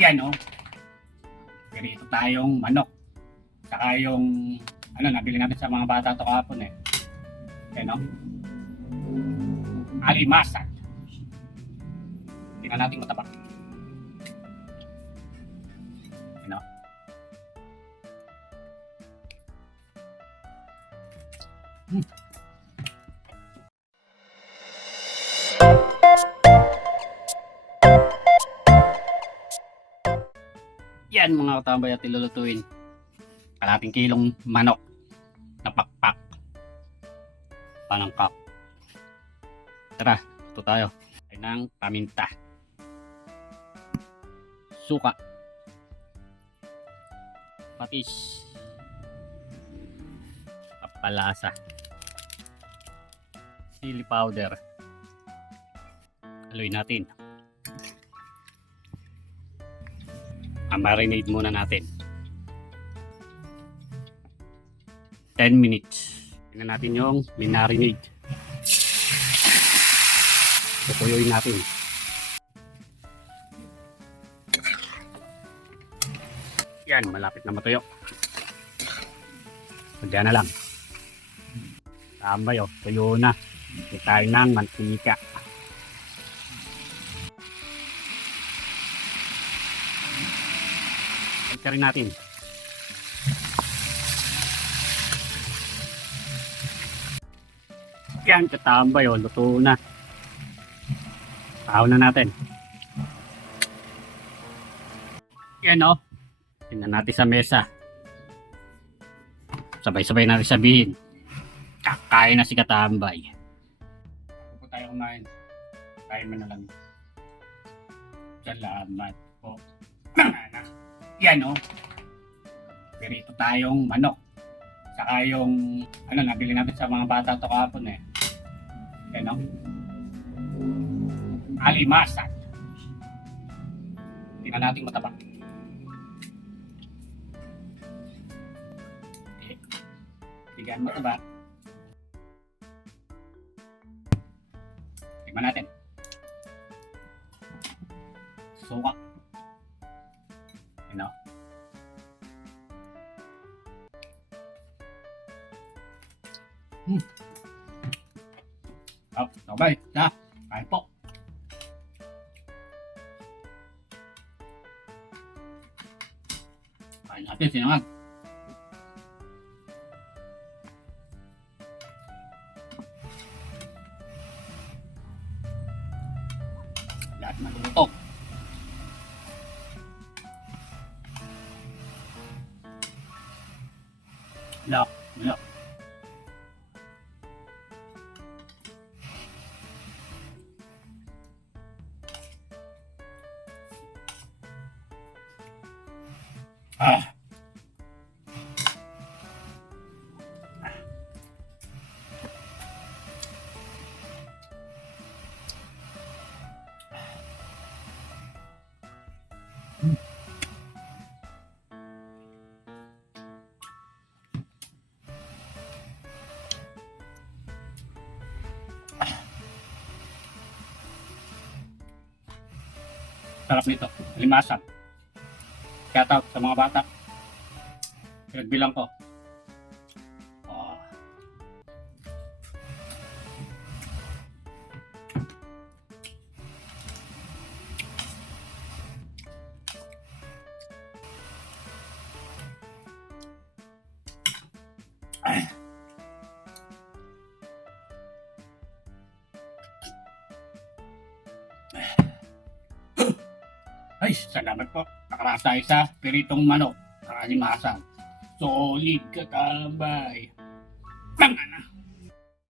Yan o. Pirito tayong manok. Saka yung nabili natin sa mga bata to kahapon eh. Yan o. Alimasag. Tingnan natin mataba. Yan o. Yan mga katambay at ilulutuin. Kalating kilong manok na pakpak. Panangkap. Tara, ito tayo. Ay ng paminta. Suka. Patis. Kapalasa. Chili powder. Haluin natin. Marinate muna natin. 10 minutes. Tingnan natin yung minarinate. Pupuyuin natin. Yan, malapit na matuyo. Diyan na lang. Tambay tuyo na. Tayo ng mantika. Rin natin. Yan, katambay luto na. Tahaw na natin. Yan tingnan natin sa mesa. Sabay-sabay natin sabihin. Kakain na si katambay. Ako po tayo kumain. Kain mo na lang. Salamat po. Yan pirito tayong manok. Saka yung nabili natin sa mga bata to kahapon eh. Yan alimasag. Tingnan natin mataba. Okay. Tingnan mataba. Tingnan natin. Suka. Yan Okay, na. Kain po. Kain natin, sinangag. Lahat maluluto. Lak. Sarap nito, limasag. Shout out sa mga bata. Pinagbilang ko. Ay, salamat po. Nakarasay sa piritong manok. Alimasag. Solid katambay. Tanga na.